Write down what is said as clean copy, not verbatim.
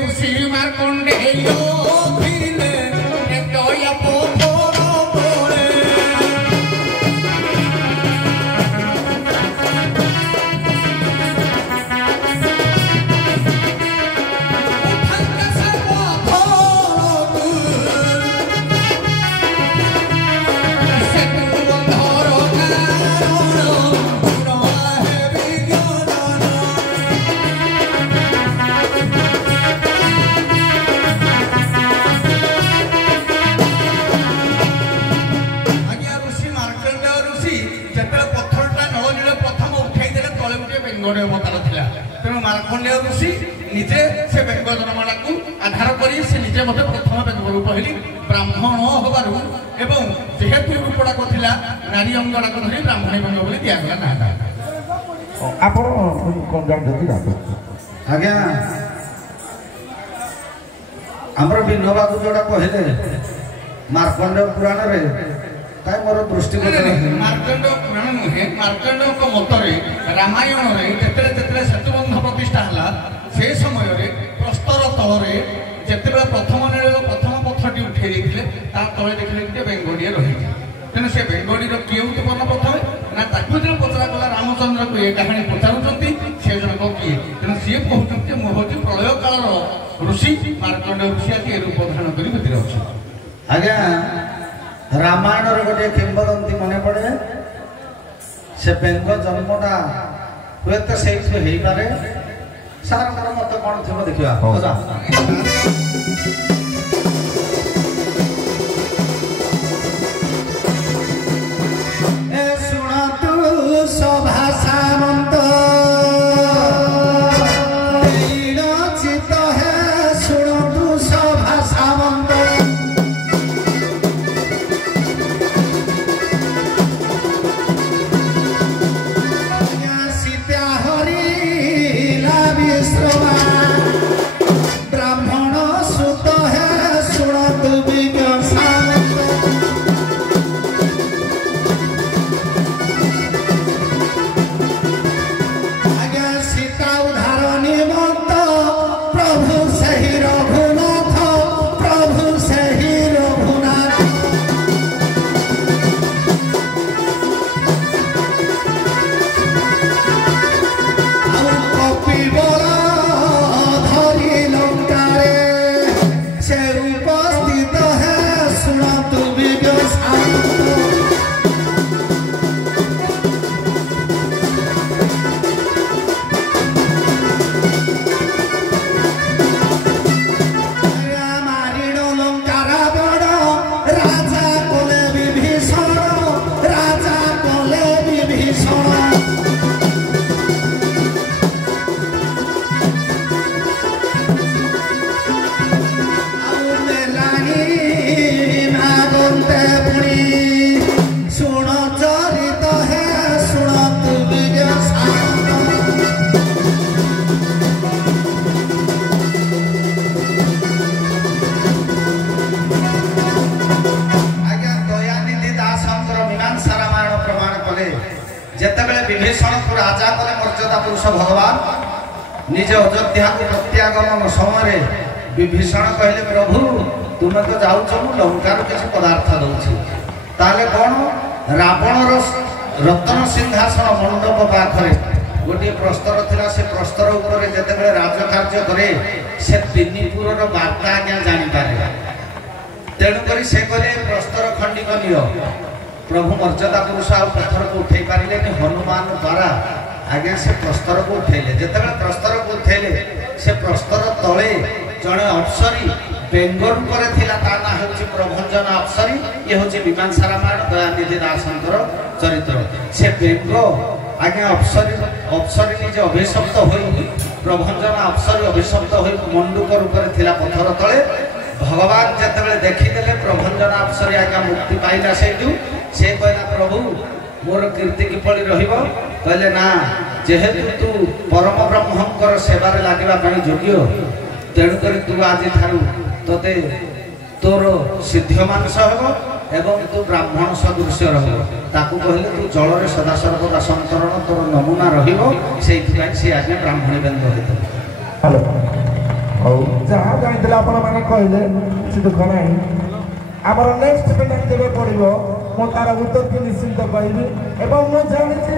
ऋषि मार्कंडेय फिरले दया पोथर कोले तेणु मार्कंडेय ऋषि निजे से बेंग जनमाला को आधार कर निजे मत प्रथम बेंग रूप हेली ब्राह्मण हबारू एवं जेहेतु रूपड़ाक थिला नारी अंगड़ाक धरी ब्राह्मणी बेंग बोली दिगला ना आपण कोन जानते आज्ञा हमर बिनोबाबू जोड़ा कहले मार्कंडेय पुराण रे काय मोर दृष्टिगत मार्कंडेय पुराण नुहे मार्कंडेय को मतरे रामायण रे जेतले जेतले सेतुबंध प्रतिष्ठा हला से समय रे प्रस्तर तलरे जेतले प्रथम नेले प्रथम पथटी उठे दिले ता तले देखले कि बेंगोडिया रही तेन से बेंगोडी रो किए उत्पन्न प्रथम ना ताकु जे पचरा कला रामचंद्र को ये कहानी पचारुचंती से जन को किए तेन से कहउचंती मो होती प्रलय काल ऋषि मार्कंडेय ऋषि के रूप धारण करी भीतर अछि आज्ञा रामायण गोटे किंबदंती मन पड़े से बेंग जन्मटा हुए तो से पारे सार मत कौन थी देखा शुणु सभा सामंत चित है शुणु सभा सामंत ब्राह्मण सुत है सुनत आज्ञा सीता उधार निमंत प्रभु सही रघुनाथ प्रभु सही रघुनाथ कपि बोला उपस्थित है सुना तू मारिण लंकार बड़ राजा कोले विभीषण राजा कोले विभीषण जेतेबेले विभीषण को राजा कले मर्यादा पुरुष भगवान निज अयोध्या को प्रत्यागमन समय विभीषण कहले प्रभु तुम तो जाऊच मु लंकार किसी पदार्थ दउछि ताले कोन रावणर रत्न सिंहासन मंडप पाखरे गोटे प्रस्तर थिला से प्रस्तर ऊपर जेतेबेले राजकार्य करे से दिनीपुरर वार्ता आज्ञा जानि पारे तेणु करी से कहले प्रस्तर खंडिक नियो प्रभु मर्यादा पुरुष आ पत्थर को उठे पारे हनुमान द्वारा आज्ञा से प्रस्तर को उठेले जेतेबेले प्रस्तर को उठेले से प्रस्तर तले जड़े अप्सरी बेंग रूप थिला ता ना होछि प्रभंजन अप्सरी ये होछि मीमांसा रामायण दयानिधि दासंकर चरित्र से बेंग आज्ञा अप्सरी निजे अभिशप्त होई प्रभंजन अप्सरी अभिशप्त होई मंडूक रूप थिला पत्थर तले भगवान जेतेबेले देखिदेले प्रभंजन अप्सरी आज्ञा मुक्ति पाइला सेठू से कहला प्रभु मोर कीर्ति किपरि रहिबो कहले ना जेहेतु तू परम ब्रह्मंकर सेवार लागिबा पाई योग्य तेणु करी तू आज थारु तते तोर सिद्ध्यमान सहब एवं तू ब्राह्मण सदृश रहिबो ताकू कहले तू जल रे सदा सर्वदा संतरण तोर नमूना रहिबो सेहि से आज्ञा ब्राह्मणी बेंद होइतो। हेलो ହଉ ଯାହା ଜାଣିଥିଲେ ଆପଣମାନେ କହିଲେ କିଛି ଦୁଃଖ ନାହିଁ। ଆମର ନେକ୍ସଟ ପେନାଲ୍ଟି ଯେବେ ପଡ଼ିବ ମୁଁ ତାର ଉତ୍ତରକୁ ନିଶ୍ଚିନ୍ତ କହିବି ଏବଂ ମୁଁ ଜାଣିଛି